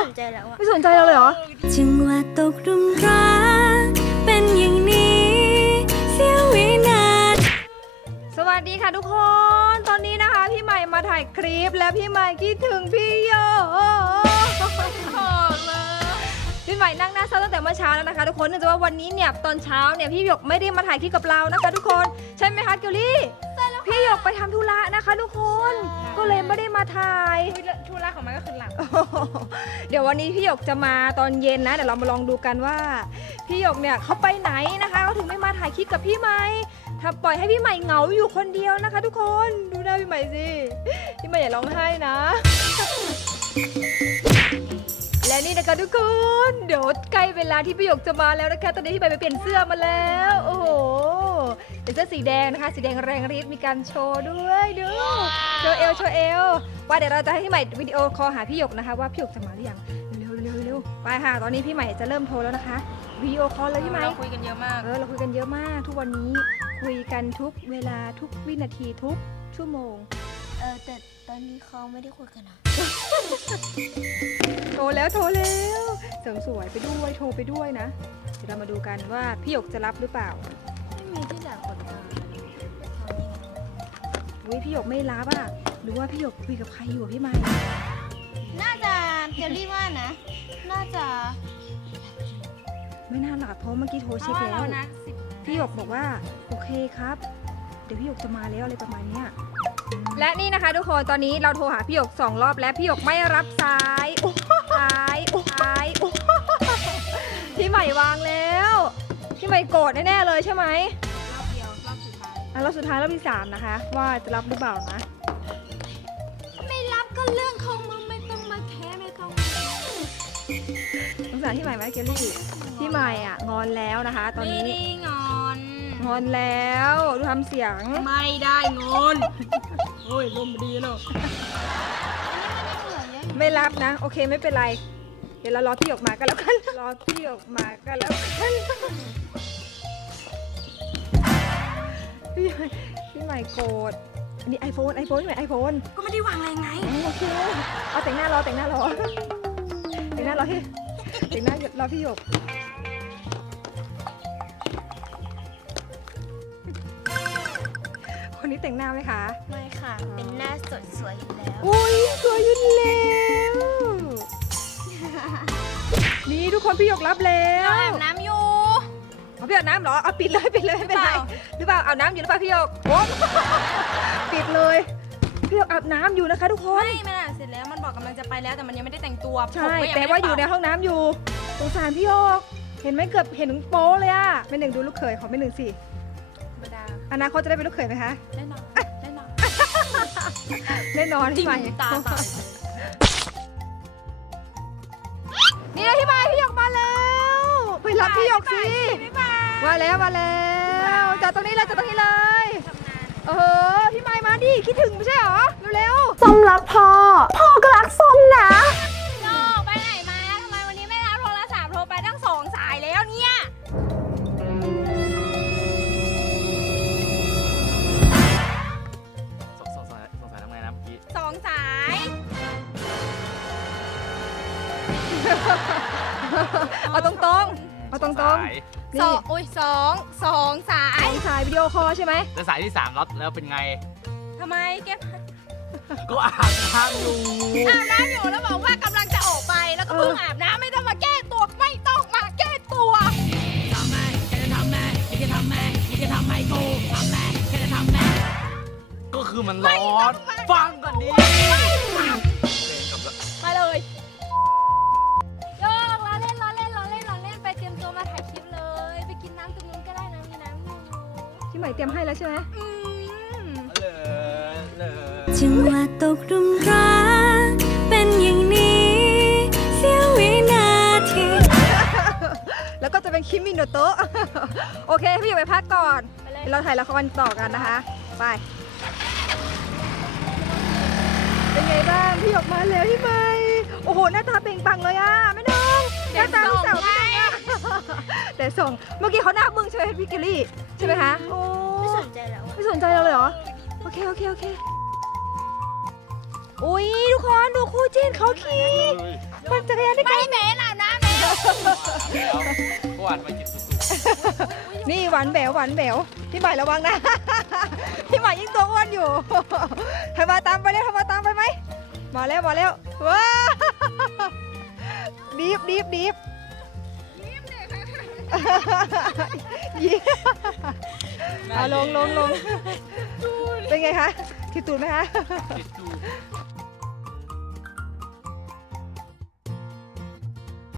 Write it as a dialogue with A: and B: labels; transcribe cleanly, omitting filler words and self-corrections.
A: นใจแล้วอะ
B: ไม่สนใจเราเลยเหรอ
A: จังหวะตกรุมรักเป็นอย่างนี้เสี้ยววินาที
B: สวัสดีค่ะทุกคน ตอนนี้นะคะพี่ใหม่มาถ่ายคลิปแล้วพี่ใหม่คิดถึงพี่โยพี่ใหม่นั่งหน้าเศร้าตั้งแต่เมื่อเช้าแล้วนะคะทุกคนเนื่องจากว่าวันนี้เนี่ยตอนเช้าเนี่ยพี่หยกไม่ได้มาถ่ายคลิปกับเรานะคะทุกคนใช่ไหมคะเกลลี่พี่หยกไปทำธุระนะคะทุกคนก็เลยไม่ได้มาถ่ายธุระของมันก็คือหลัง เดี๋ยววันนี้พี่หยกจะมาตอนเย็นนะเดี๋ยวเรามาลองดูกันว่าพี่หยกเนี่ยเขาไปไหนนะคะเขาถึงไม่มาถ่ายคลิปกับพี่ใหม่ถ้าปล่อยให้พี่ใหม่เหงาอยู่คนเดียวนะคะทุกคนดูหน้าพี่ใหม่สิพี่ใหม่อย่าร้องไห้นะ และนี่นะคะทุกคนเดี๋ยวใกล้เวลาที่พี่หยกจะมาแล้วนะคะตอนนี้พี่ใหม่ไปเปลี่ยนเสื้อมาแล้วโอ้โหเป็นเสื้อสีแดงนะคะสีแดงแรงฤทธิ์มีการโชว์ด้วยดูโชว์เอวว่าเดี๋ยวเราจะให้พี่ใหม่วิดีโอคอลหาพี่หยกนะคะว่าพี่หยกจะมาหรือยังเร็วไปค่ะตอนนี้พี่ใหม่จะเริ่มโทรแล้วนะคะวิดีโอคอลเลยพี่ใหม่
C: เราคุยกันเยอะมาก
B: เราคุยกันเยอะมากทุกวันนี้คุยกันทุกเวลาทุกวินาทีทุกชั่วโมง
A: แต่ตอนนี้เขาไม่ได้คุยกันนะ
B: โทรแล้วเสริมสวยไปด้วยโทรไปด้วยนะเดี๋ยวเรามาดูกันว่าพี่หยกจะรับหรือเปล่า
A: ไม่มีที่ไหนคนท
B: ำพี่หยกไม่รับอ่ะหรือว่าพี่หยกคุยกับใครอยู่พี่ใหม่
A: น่าจะเกลลี่ว่านะน่าจะ
B: ไม่น่าหลับเพราะเมื่อกี้โทรเช็คแล้วพี่หยกบอกว่าโอเคครับเดี๋ยวพี่หยกจะมาแล้วอะไรประมาณนี้และนี่นะคะทุกคนตอนนี้เราโทรหาพี่หยก2 รอบแล้วพี่หยกไม่รับสายพี่ใหม่วางแล้วพี่ใหม่โกรธแน่ๆเลยใช่ไหม
C: รอบเดียวรอบสุดท้าย
B: รอบสุดท้ายรอบที่3นะคะว่าจะรับหรือเปล่านะ
A: ไม่รับก็เรื่องของมึงไม่ต้องมาแค่ไม่ต้อง
B: สงสารพี่ใหม่ไหมเกลลี่พี่ใหม่อ่ะงอนแล้วนะคะตอนนี้
C: ไม่ได้
B: งอนแล้วดูทำเสียง
C: ไม่ได้งอนโอ้ยลมดีเนาะ
B: ไม่รับนะโอเคไม่เป็นไรเดี๋ยวเรารอพี่หยกมากันแล้วกันรอพี่หยกมากันแล้วกันพี่ใหม่โกรธอันนี้ไอโฟนพี่ใหม่ไอโฟน
C: ก็ไม่ได้วางอะไรไง
B: โอเคเอาแต่งหน้ารอพี่รอพี่หยกคนนี้แต่งหน้าไหมคะ
A: ไม่ค่ะเป็นหน้าสดสวยอยู่แล้ว
B: อุ้ยสวยอยู่แล้วนี่ทุกคนพี่หยกรับแล้ว
C: อาบน้ำอยู่
B: เอาพี่อาบน้ำเหรอเอาปิดเลยไม่เป็นไรหรือเปล่าอาบน้ำอยู่หรือเปล่าพี่หยกโอ้ปิดเลยพี่หยกอาบน้ำอยู่นะคะทุกคน
C: ไม่มันอาบเสร็จแล้วมันบอกกำลังจะไปแล้วแต่มันยังไม่ได้แต่งตัว
B: ใช่แต่ว่าอยู่ในห้องน้ำอยู่สงสารพี่หยกเห็นไหมเกือบเห็นโป๊เลยอ่ะแม่หนึ่งดูลูกเขยขอแม่หนึ่งสิอนาคตจะได้เป็นลูกเขยไหมคะ
C: แน่นอน
B: พี่ใหม่
C: ตา
B: นี่เลยพี่ใหม่พี่หยกมาแล้วไปรับพี่หยกสิมาแล้วจอดตรงนี้เลยพี่ใหม่มาดิคิดถึงไม่ใช่หรอเร็ว
A: ส้มรักพ่อก็รักส้มนะ
C: โยกไปไหนมาทำไมวันนี้ไม่รับโทรศัพท์โทรไปตั้ง2 สายแล้วเนี่ย
D: สงสัยทำไงนะเมื่อกี้
C: 2 สาย
B: เอาตรง
C: นี่2 สาย
B: วิดีโอคอลใช่ไหม
D: แล้วสายที่3แล้วเป็นไง
C: ทำไมแก
D: ก็อาบน้ำอยู่
C: แล้วบอกว่ากำลังจะออกไปแล้วก็เพิ่งอาบน้ำไม่ต้องมาแก้ตัวทำไมแกจะทำแม่กูทำแม่แกจะทำแม่
D: ก็คือมันร้อนฟังก่อนดิ
C: ไปเลยโยกล้อเล่นไปเตรียมตัวมาถ่ายคลิปเลยไปกินน้ำตรงนู้นก็ได้นะมีน้ำอยู่
B: พี่ใหม่เตรียมให้แล้วใช่ไหม
A: จังหวะตกรุมรักเป็นอย่างนี้เสี้ยววินาที
B: แล้วก็จะเป็นคิมมิโนโตะโอเคพี่หยกไปพักก่อนเราถ่ายละครต่อกันนะคะไปเป็นไงบ้างพี่หยกมาแล้วพี่ใหม่โอ้โหหน้าตาเปล่งปลั่งเลยอ่ะแม่น้องหน้าตาพี่สาวแต่ส่งเมื่อกี้เขาหน้าบึ้งใช่ไหมพี่เกลลี่ใช่ไหมคะโอ้
A: ไม่สนใจแล้ว
B: ไม่สนใจเราเลยเหรอโอเคอุ้ยทุกคนดูคู่จิ้นเขาขี่ปั่นจักรยานสิคะ
C: ไม่แม่น่ะนะแม่
D: แล้วก็หวานมากินสุด
B: นี่หวานแหววหวานแหววพี่ใหม่ระวังนะ พี่ใหม่ยิ่งตัวอ้วนอยู่ ให้มาตามไปเลยให้มาตามไปไหมมาแล้วมาแล้วว้า ดีบยิ้ม เอาลงเป็นไงคะทิดตูดไหมคะ
D: ๆติดตู